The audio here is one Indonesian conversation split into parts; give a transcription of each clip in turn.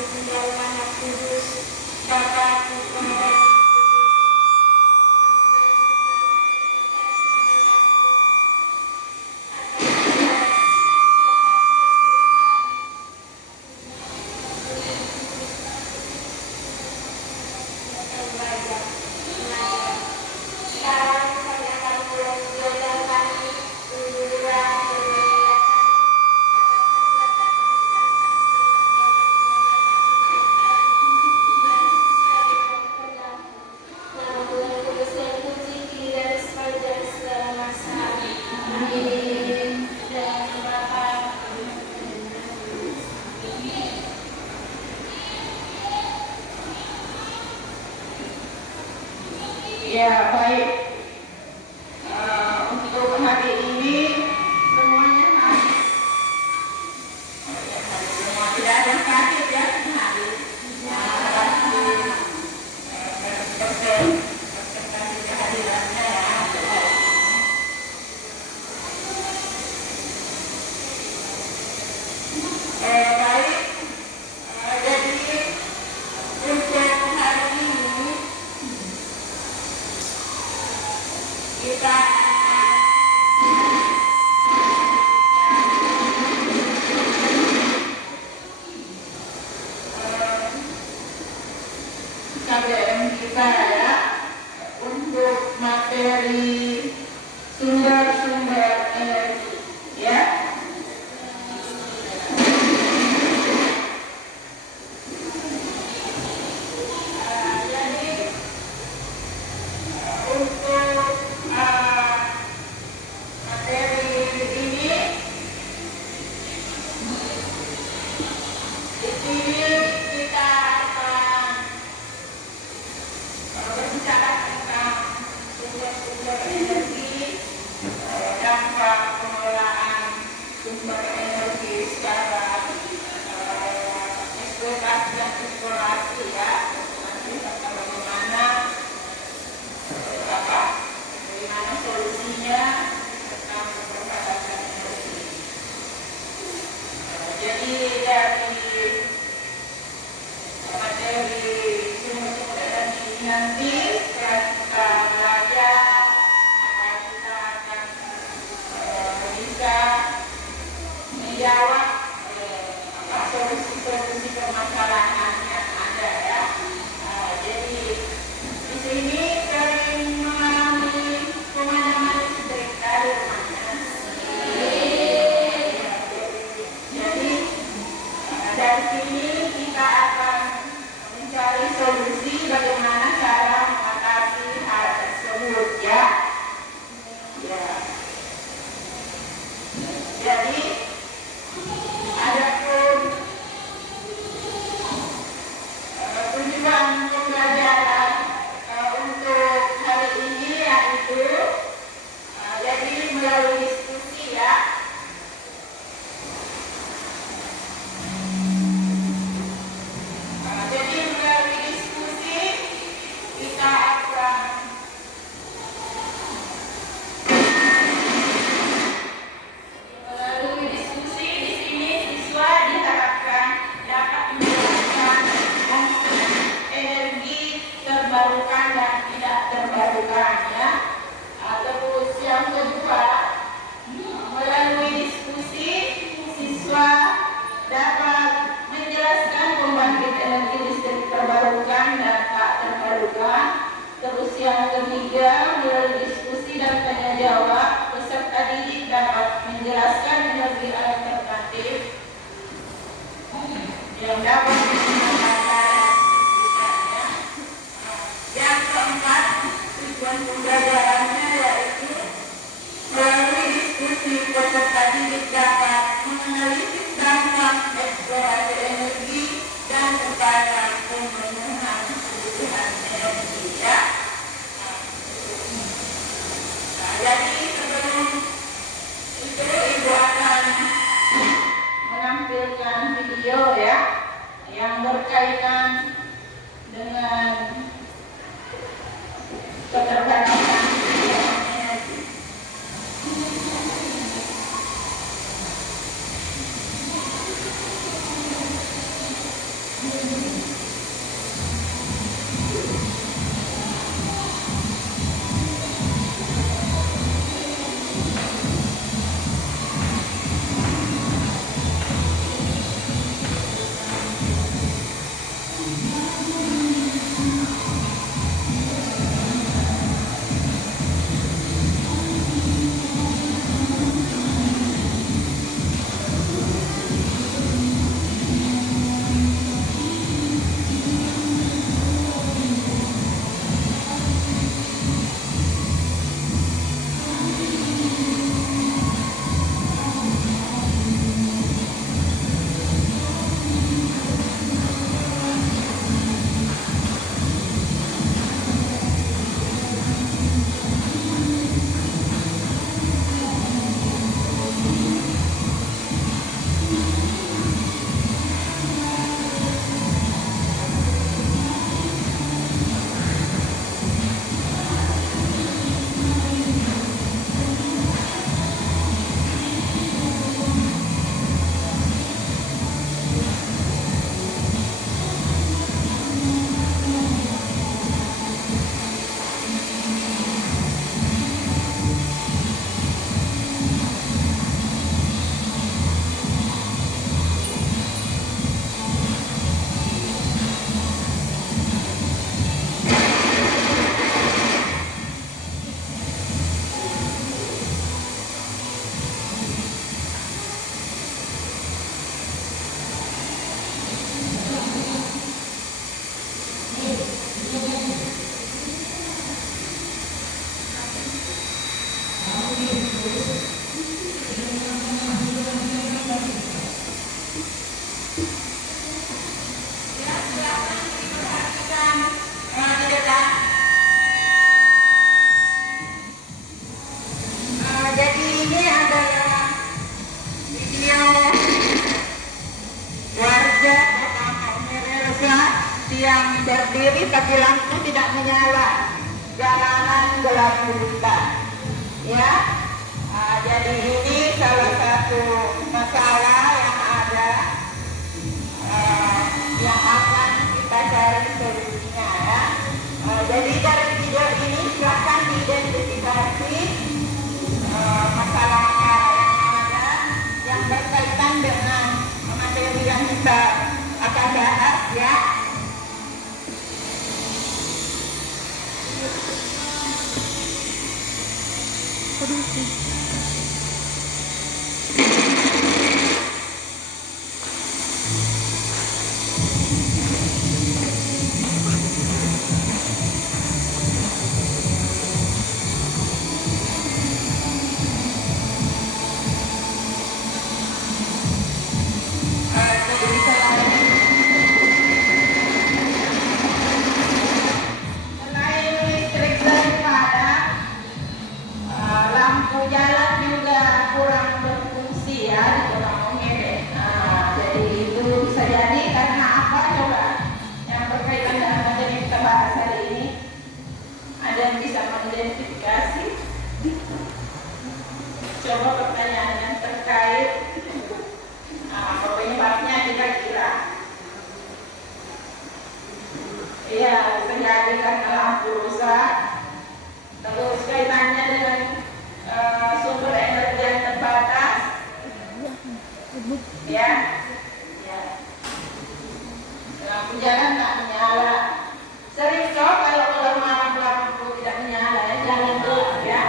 Tunggal Maha Kudus, Bapa, Putra, dan ya baik. Untuk hari ini semuanya hadir. Semua tidak ada yang sakit ya, hadir. Kasih kehadirannya ya. Baik. Jadi untuk hari ini kita KBM kita ya, untuk materi sumber-sumber energi ya. Jadi untuk materi ini di sini kita akan berbicara tentang sumber-sumber energi, dampak pengelolaan sumber energi secara eksploitasi dan eksplorasi ya. Nanti bagaimana bagaimana solusinya tentang perbatasan energi. Jadi dari materi sumber-sumber energi ini nanti setelah kita belajar, maka kita akan bisa menjawab solusi-solusi permasalahan yang ada ya. Jadi di sini sering mengalami pemadaman listrik dari rumahnya. Jadi dari sini kita akan mencari solusi bagaimana cara mengatasi hal tersebut ya. Ya. Jadi adapun tujuan pembelajaran untuk hari ini yaitu jadi melalui diskusi ya. Jadi melalui diskusi kita akan di sini siswa diharapkan dapat menjelaskan konsep energi terbarukan dan tidak terbarukan ya. Terus yang kedua, melalui diskusi siswa dapat menjelaskan pembangkit energi listrik terbarukan dan tak terbarukan. Terus yang ketiga, melalui diskusi dan tanya jawab, peserta didik dapat menjelaskan energi alternatif yang dapat digunakan. Yang keempat, tujuan pembelajarannya yaitu melalui diskusi peserta didik dapat menganalisis dampak eksplorasi energi dan upaya pemenuhan kebutuhan energi ya. Jadi sebelum itu Ibu akan menampilkan video ya yang berkaitan dengan keterbatasan energi. yang berdiri tapi lampu tidak menyala, jalanan gelap gulita. Ya, jadi ini salah satu masalah yang ada, yang akan kita cari solusinya ya. Jadi dari video ini silakan diidentifikasi masalah yang ada yang berkaitan dengan materi yang kita akan bahas ya. Coba pertanyaan yang terkait penyebabnya kira-kira. Iya, terjadi karena lampu rusak. Terus kaitannya dengan sumber energi yang terbatas. Ya, lampu jalan tak menyala. Sering kok kalau malam lampu tidak menyala ya, jangan gelap ya.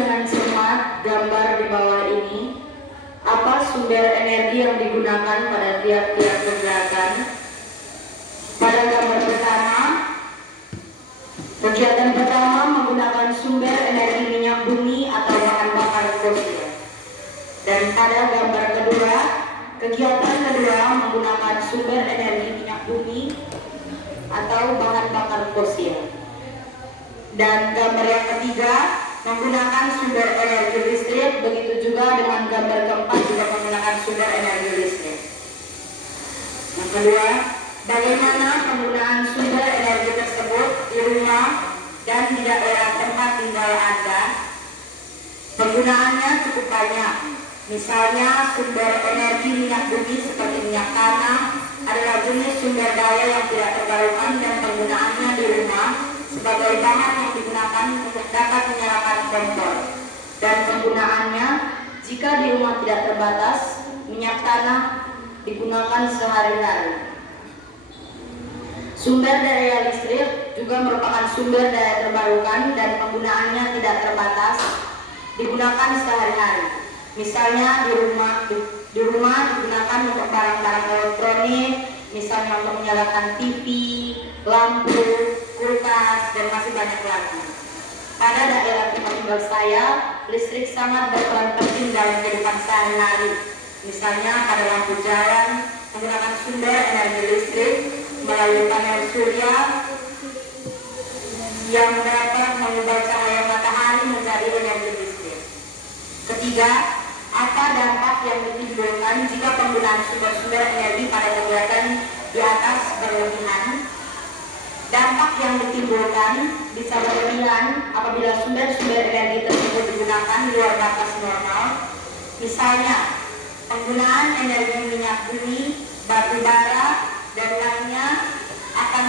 dengan cermat gambar di bawah ini apa sumber energi yang digunakan pada tiap-tiap kegiatan. Pada gambar pertama, kegiatan pertama menggunakan sumber energi minyak bumi atau bahan bakar fosil. Dan pada gambar kedua, kegiatan kedua menggunakan sumber energi minyak bumi atau bahan bakar fosil. Dan gambar yang ketiga menggunakan sumber energi listrik, begitu juga dengan gambar keempat juga menggunakan sumber energi listrik. Yang kedua, bagaimana penggunaan sumber energi tersebut di rumah dan di daerah tempat tinggal Anda? Penggunaannya cukup banyak. Misalnya sumber energi minyak bumi seperti minyak tanah adalah jenis sumber daya yang tidak terbarukan dan penggunaannya di rumah sebagai bahan yang digunakan untuk dapat menyalakan kompor. Dan penggunaannya jika di rumah tidak terbatas, minyak tanah digunakan sehari-hari. Sumber daya listrik juga merupakan sumber daya terbarukan dan penggunaannya tidak terbatas, digunakan sehari-hari. Misalnya di rumah digunakan untuk barang-barang elektronik, misalnya untuk menyalakan TV, lampu, kulkas, dan masih banyak lagi. Pada daerah tempat tinggal saya, listrik sangat berperan penting dalam kehidupan sehari-hari. Misalnya pada lampu jalan menggunakan sumber energi listrik melalui panel surya yang dapat mengubah cahaya matahari menjadi energi listrik. Ketiga, apa dampak yang ditimbulkan jika penggunaan sumber-sumber energi pada kegiatan di atas berlebihan? Dampak yang ditimbulkan bisa berlebihan apabila sumber-sumber energi tersebut digunakan di luar batas normal. Misalnya, penggunaan energi minyak bumi, batu bara, dan lainnya akan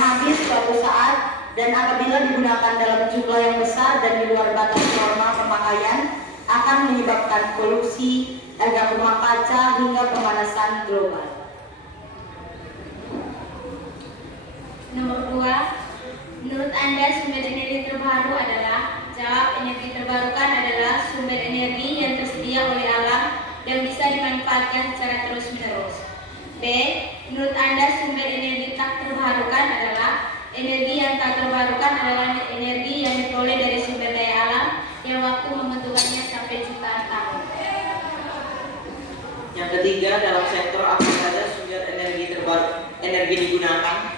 habis suatu saat, dan apabila digunakan dalam jumlah yang besar dan di luar batas normal pemakaian akan menyebabkan polusi, efek rumah kaca hingga pemanasan global. Nomor 2, menurut Anda sumber energi terbaru adalah? Jawab, energi terbarukan adalah sumber energi yang tersedia oleh alam dan bisa dimanfaatkan secara terus-menerus. B, menurut Anda sumber energi tak terbarukan adalah? Energi yang tak terbarukan adalah energi yang diperoleh dari sumber daya alam yang waktu membentukannya sampai jutaan tahun. Yang ketiga, dalam sektor apa saja sumber energi digunakan?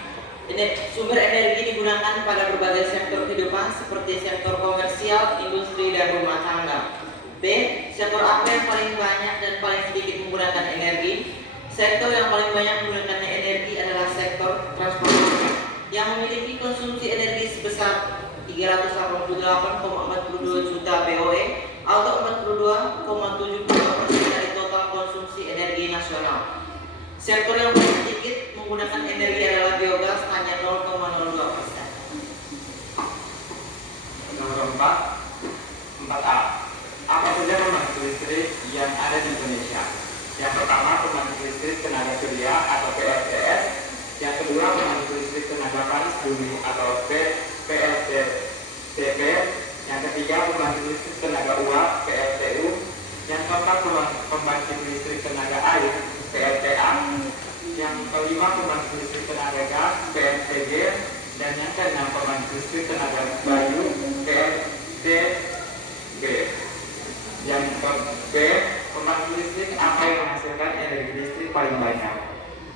Sumber energi digunakan pada berbagai sektor kehidupan seperti sektor komersial, industri, dan rumah tangga. B, sektor apa yang paling banyak dan paling sedikit menggunakan energi? Sektor yang paling banyak menggunakan energi adalah sektor transportasi yang memiliki konsumsi energi sebesar 388,42 juta BOE atau 42,72% dari total konsumsi energi nasional. Sektor yang paling sedikit menggunakan energi adalah biogas, hanya 0,02%. Nomor 4A. Apa saja pembangkit listrik yang ada di Indonesia? Yang pertama, pembangkit listrik tenaga surya atau PLTS. Yang kedua, pembangkit listrik tenaga panas bumi atau PLTP. Yang ketiga, pembangkit listrik tenaga uap PLTU. Yang keempat, pembangkit listrik tenaga air PLTA. Yang kelima, pembangkit listrik tenaga gas PLTG. Dan yang keenam, pembangkit listrik tenaga bayu PLTB. Yang ke-B, pembangkit listrik apa yang menghasilkan energi listrik paling banyak?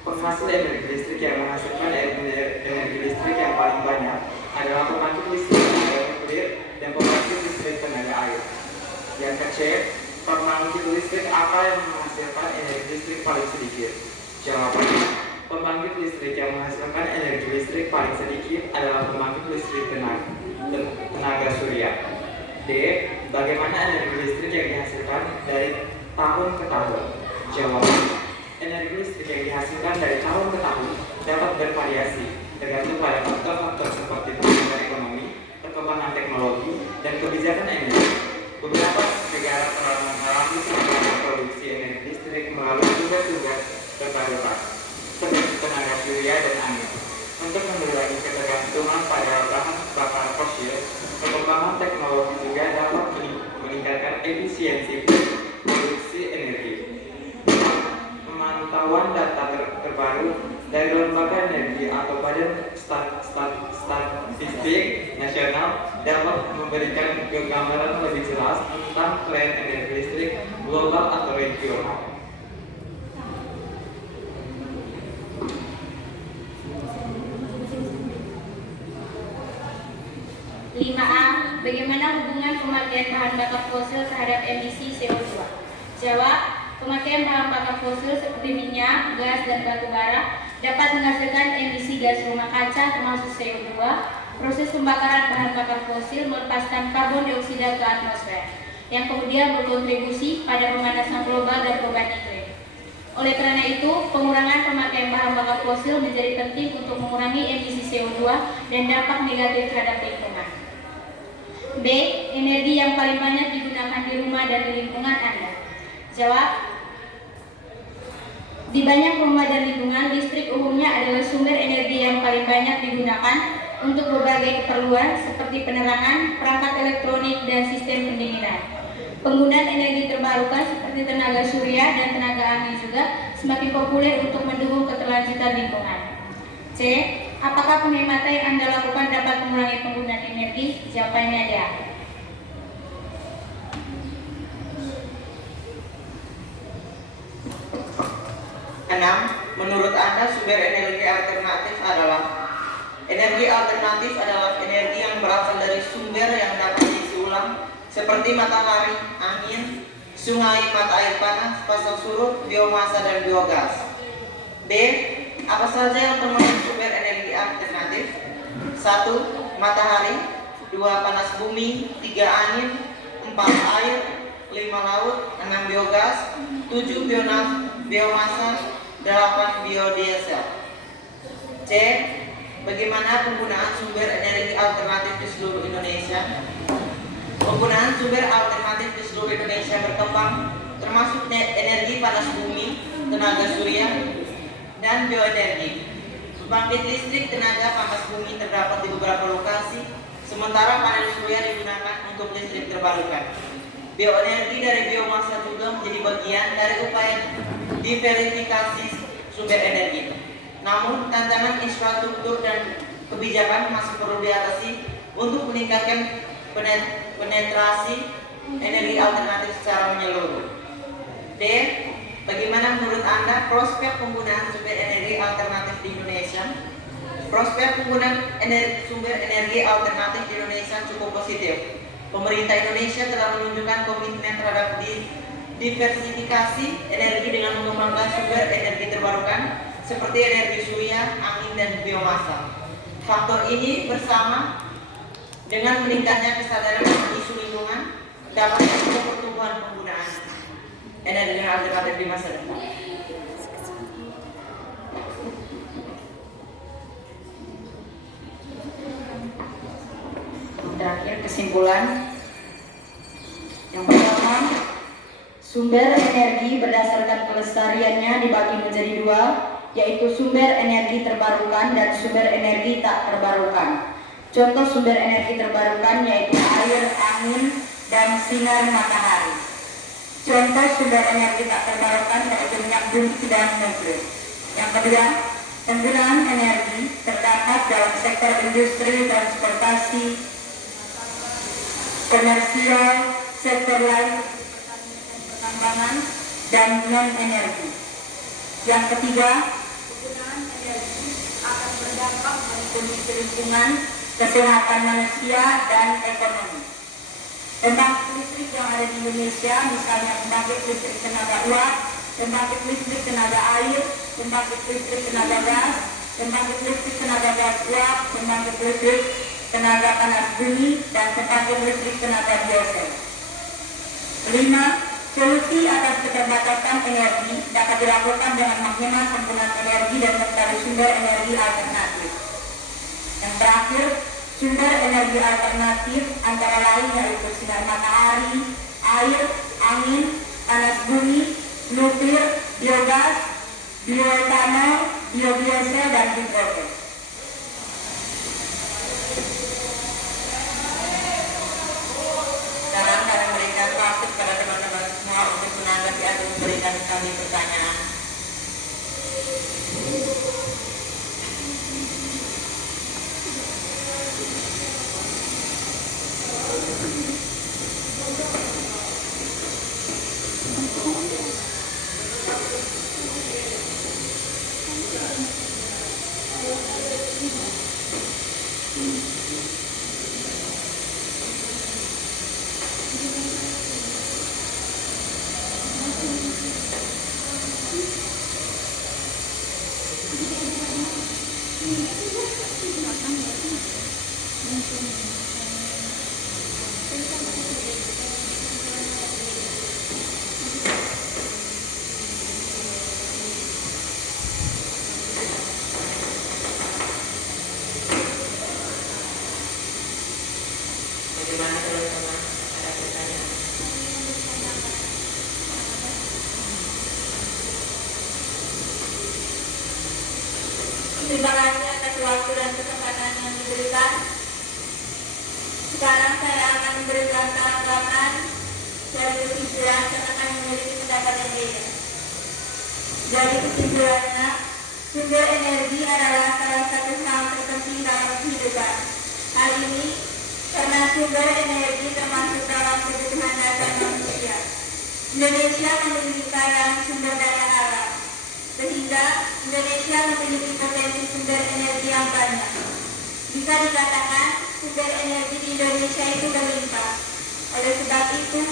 Penghasil energi listrik yang menghasilkan energi listrik yang paling banyak adalah pembangkit listrik tenaga nuklir dan pembangkit listrik tenaga air. Yang ke-C, pembangkit listrik apa yang menghasilkan energi listrik paling sedikit? Jawabannya, pembangkit listrik yang menghasilkan energi listrik paling sedikit adalah pembangkit listrik tenaga surya. D, bagaimana energi listrik yang dihasilkan dari tahun ke tahun? Jawabannya, energi listrik yang dihasilkan dari tahun ke tahun dapat bervariasi tergantung pada faktor-faktor seperti perkembangan ekonomi, perkembangan teknologi, dan kebijakan energi. Beberapa negara telah mengalami peningkatan produksi energi listrik melalui sumber-sumber terbarukan seperti tenaga surya dan angin. Untuk mengurangi ketergantungan pada bahan bakar fosil, perkembangan teknologi dapat memberikan gambaran lebih jelas tentang tren energi listrik global atau regional. 5A. Bagaimana hubungan pemakaian bahan bakar fosil terhadap emisi CO2? Jawab, pemakaian bahan bakar fosil seperti minyak, gas, dan batu bara dapat menghasilkan emisi gas rumah kaca termasuk CO2. Proses pembakaran bahan bakar fosil melepaskan karbon dioksida ke atmosfer, yang kemudian berkontribusi pada pemanasan global dan perubahan iklim. Oleh karena itu, pengurangan pemakaian bahan bakar fosil menjadi penting untuk mengurangi emisi CO2 dan dampak negatif terhadap lingkungan. B. Energi yang paling banyak digunakan di rumah dan di lingkungan Anda. Jawab, di banyak rumah dan lingkungan, listrik umumnya adalah sumber energi yang paling banyak digunakan untuk berbagai keperluan seperti penerangan, perangkat elektronik, dan sistem pendinginan. Penggunaan energi terbarukan seperti tenaga surya dan tenaga angin juga semakin populer untuk mendukung keterlanjutan lingkungan. C. Apakah penghematan yang Anda lakukan dapat mengurangi penggunaan energi? Jawabannya ya. Enam, menurut Anda sumber energi alternatif adalah? Energi alternatif adalah energi yang berasal dari sumber yang dapat diisi ulang seperti matahari, angin, sungai, mata air panas, pasang surut, biomasa, dan biogas. B. Apa saja yang termasuk sumber energi alternatif? 1. Matahari. 2. Panas bumi. 3. Angin. 4. Air. 5. Laut. 6. Biogas. 7. Biomasa. 8. Biodiesel. C. Bagaimana penggunaan sumber energi alternatif di seluruh Indonesia? Penggunaan sumber alternatif di seluruh Indonesia berkembang, termasuk energi panas bumi, tenaga surya, dan bioenergi. Pembangkit listrik tenaga panas bumi terdapat di beberapa lokasi, sementara panel surya digunakan untuk listrik terbarukan. Bioenergi dari biomasa juga menjadi bagian dari upaya diversifikasi sumber energi. Namun, tantangan infrastruktur dan kebijakan masih perlu diatasi untuk meningkatkan penetrasi energi alternatif secara menyeluruh. D. Bagaimana menurut Anda prospek penggunaan sumber energi alternatif di Indonesia? Prospek penggunaan sumber energi alternatif di Indonesia cukup positif. Pemerintah Indonesia telah menunjukkan komitmen terhadap diversifikasi energi dengan mengembangkan sumber energi terbarukan seperti energi surya, angin, dan biomasa. Faktor ini bersama dengan meningkatnya kesadaran isu lingkungan dapat mendukung pertumbuhan penggunaan energi alternatif di masa depan. Terakhir kesimpulan. Yang pertama, sumber energi berdasarkan kelestariannya dibagi menjadi dua, yaitu sumber energi terbarukan dan sumber energi tak terbarukan. Contoh sumber energi terbarukan yaitu air, angin, dan sinar matahari. Contoh sumber energi tak terbarukan yaitu minyak bumi dan nuklir. Yang kedua, penggunaan energi terdapat dalam sektor industri, transportasi, komersial, sektor lain, pertambangan, dan non-energi. Yang ketiga, penggunaan energi akan berdampak pada kondisi lingkungan, kesehatan manusia, dan ekonomi. Pembangkit listrik yang ada di Indonesia, misalnya pembangkit listrik tenaga uap, pembangkit listrik tenaga air, pembangkit listrik tenaga gas, pembangkit listrik tenaga gas uap, pembangkit listrik tenaga panas bumi, dan pembangkit listrik tenaga biosfer. 5. Solusi atas keterbatasan energi dapat dilakukan dengan menghemat penggunaan energi dan mencari sumber energi alternatif. Yang terakhir, sumber energi alternatif antara lain yaitu sinar matahari, air, angin, panas bumi, nuklir, biogas, bioetanol, biodiesel, dan hidrogen. Sekarang kami memberikan waktu kepada teman-teman semua untuk menanggapi atau memberikan kami pertanyaan. Bagaimana teman-teman? Ada pertanyaan? Terima kasih atas waktu dan kesempatan yang diberikan. Sekarang saya akan memberikan tanggapan dari kesimpulan yang akan memiliki pendapat yang beda. Dari kesimpulannya, sumber energi adalah salah satu hal terpenting dalam kehidupan. Hal ini karena sumber energi termasuk dalam kebutuhan dasar manusia. Indonesia memiliki kaya sumber daya alam, sehingga Indonesia memiliki potensi sumber energi yang banyak. Bisa dikatakan sumber energi di Indonesia itu berlimpah. Oleh sebab itu,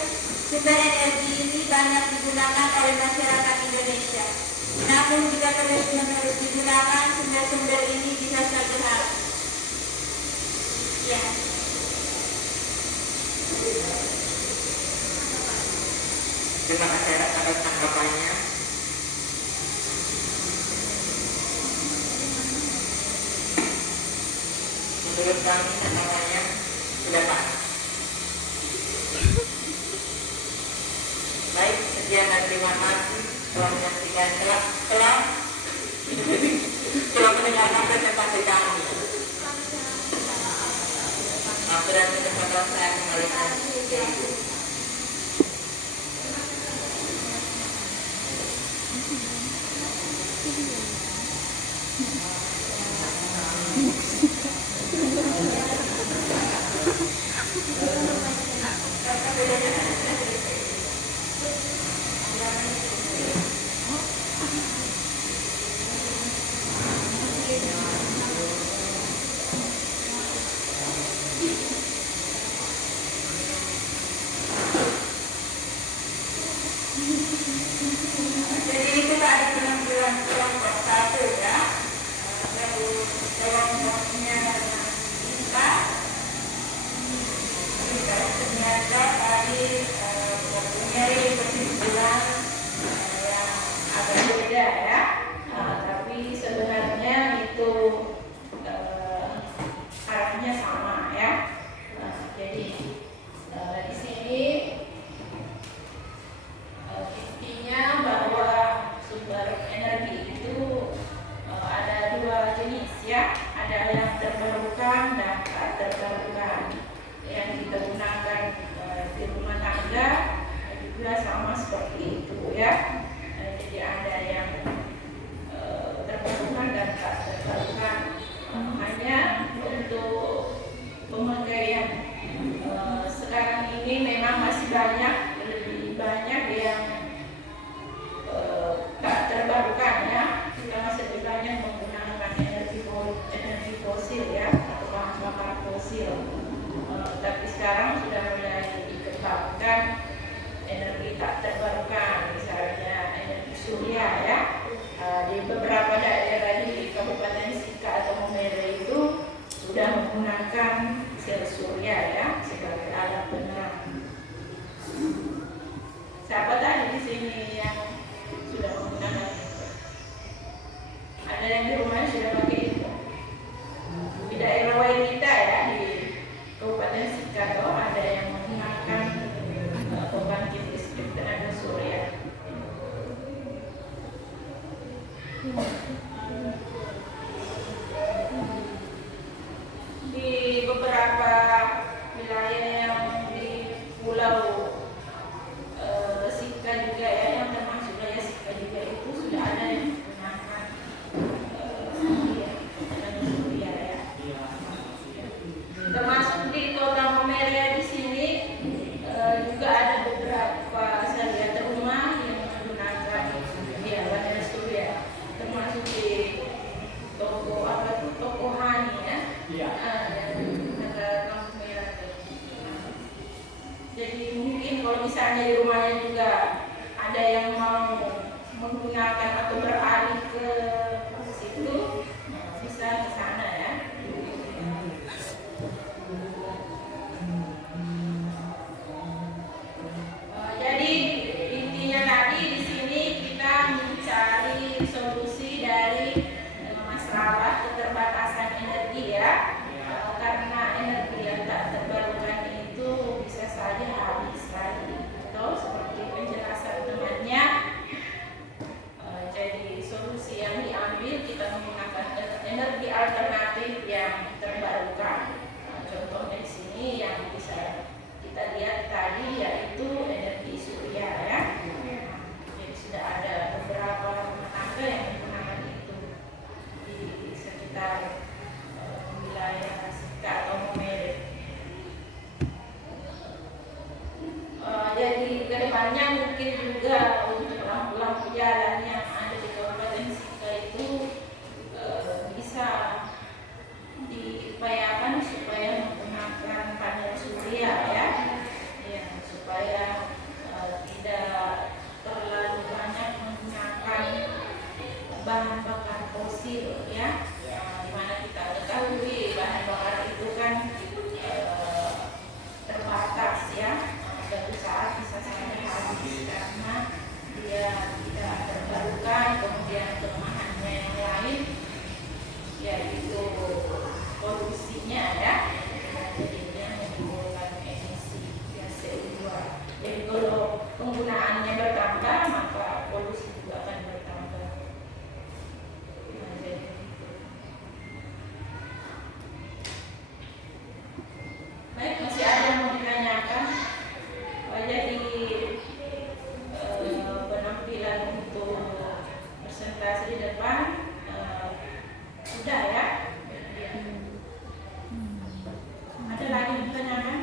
sumber energi ini banyak digunakan oleh masyarakat Indonesia. Namun jika terus-menerus digunakan, sumber-sumber ini bisa saja habis. Ya. Terima kasih atas tanggapannya. Menurut kami namanya sudah pas. Baik, sekian dan terima kasih telah menyaksikan telah mendengarkan presentasi kami. Waktu dan kesempatan saya kembalikan ke Ibu. Jadi kita ada penampilan kelompok satu ya. Lalu kelompoknya kita ternyata tadi mempunyai kesimpulan yang agak beda ya. Tapi sebenarnya itu arahnya sama ya. Jadi di sini intinya bahwa sumber energi itu ada dua jenis ya, ada yang terbarukan dan tak terbarukan. Yang kita gunakan di rumah tangga juga sama seperti itu ya. Jadi ada yang terbarukan dan tak terbarukan. Hanya untuk pemakaian sekarang ini memang masih lebih banyak yang tak terbarukan ya. Kita masih lebih banyak menggunakan energi fosil ya, atau bahan bakar fosil. Tapi sekarang sudah mulai dikembangkan energi tak terbarukan, misalnya energi surya ya. Di beberapa daerah di Kabupaten Sika atau Momere itu sudah menggunakan sel surya ya sebagai alat penerang. Siapa tadi di sini yang sudah menggunakan itu? Ada yang di rumahnya sudah pakai itu? Di daerah Wainita ya, di Kabupaten Sika ada yang menggunakan pembangkit listrik tenaga surya. Di beberapa wilayah yang di pulau Sika juga ya, yang termasuk wilayah Sika juga itu sudah ada yang menggunakan surya ya. Termasuk di Kota Momere di sini juga ada beberapa saya lihat rumah yang menggunakan panel surya, termasuk di toko toko Hani ya. Lampu merah. Jadi mungkin kalau misalnya di rumahnya juga ada yang mau menggunakan atau beralih ke situ, bisa ke sana ya. Jadi intinya tadi di sini kita mencari solusi dari masalah keterbatasan energi ya. Karena energi yang tak terbarukan ini pikir juga untuk lampu-lampu jalan yang ada di Kabupaten Sika itu bisa diupayakan supaya menggunakan panel surya ya, supaya tidak terlalu banyak menggunakan bahan bakar fosil ya, dimana kita ketahui bahan bakar itu kan terbatas ya, suatu saat bisa sampai habis karena dia tidak terbarukan. Kemudian kelemahannya yang lain yaitu polusinya ya, jadi dia menimbulkan emisi gas CO2. Jadi kalau penggunaannya bertambah maka polusi juga akan bertambah. Nah, jadi gitu. Baik, masih ada yang mau ditanyakan? Jadi penampilan untuk presentasi di depan sudah ya. Ada lagi yang ditanyakan?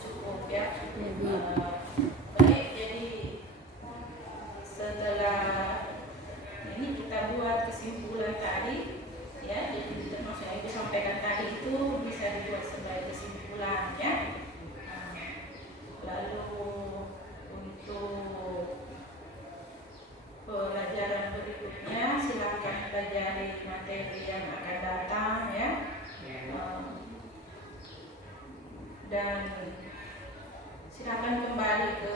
Cukup ya. Baik, jadi setelah ini kita buat kesimpulan tadi ya, jadi termasuk yang ibu sampaikan tadi itu bisa dibuat sebagai kesimpulan ya. Lalu untuk pelajaran berikutnya silakan pelajari materi yang akan datang ya. Dan silakan kembali ke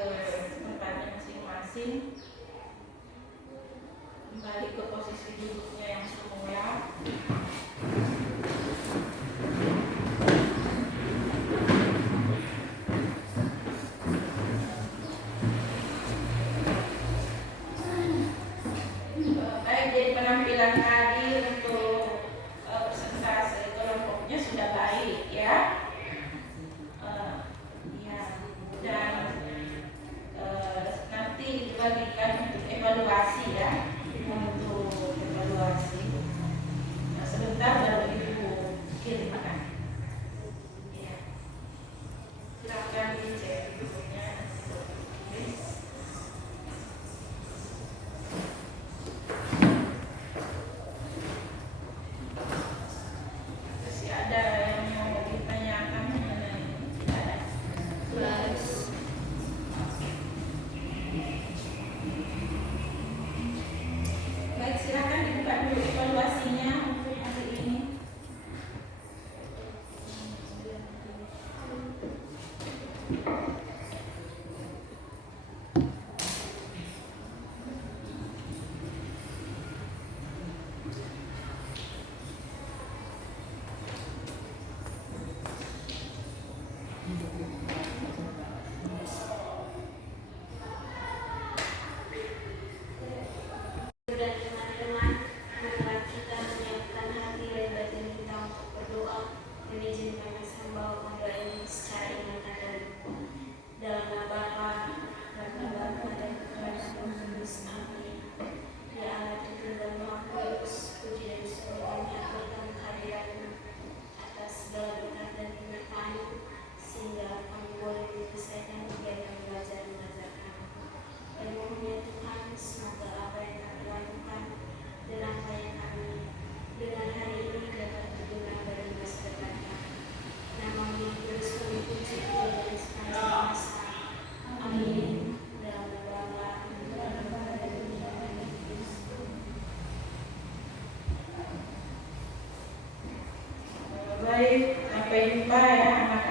tempatnya masing-masing, kembali ke posisi duduknya yang semula. Baik, jadi penampilan tadi untuk presentasi kelompoknya sudah baik ya. Dan nanti dibagikan untuk evaluasi ya, untuk evaluasi. Nah, sebentar baru ibu kirimkan. Ya. Silakan dicek bukunya. Masih ada yang mau ditanyakan mengenai ini? Ada. Baik, silakan dibuka dulu evaluasinya untuk hari ini. Dan teman-teman, marilah kita menyiapkan hati dan batin kita untuk berdoa dan izinkan membawakan doa ini secara ingatan dan dalam nama Bapa dan Bapa dan Putra dan Roh Kudus. Amin. Ya Allah, Tuhan dan Maha Kudus, puji dan syukur kami aturkan kehadiran-Mu atas segala berkat dan penyertaan-Mu, sehingga kami boleh menyelesaikan kegiatan belajar mengajar kami. Dan mohon ya Tuhan, semoga apa yang kami lakukan dan apa yang kami dengar hari ini dapat berguna bagi masa depan kami. Nama-Mu terus kami puji dan sepanjang masa. Amin. Dalam nama Bapa dan Putra dan Roh Kudus. Baik, sampai jumpa ya anak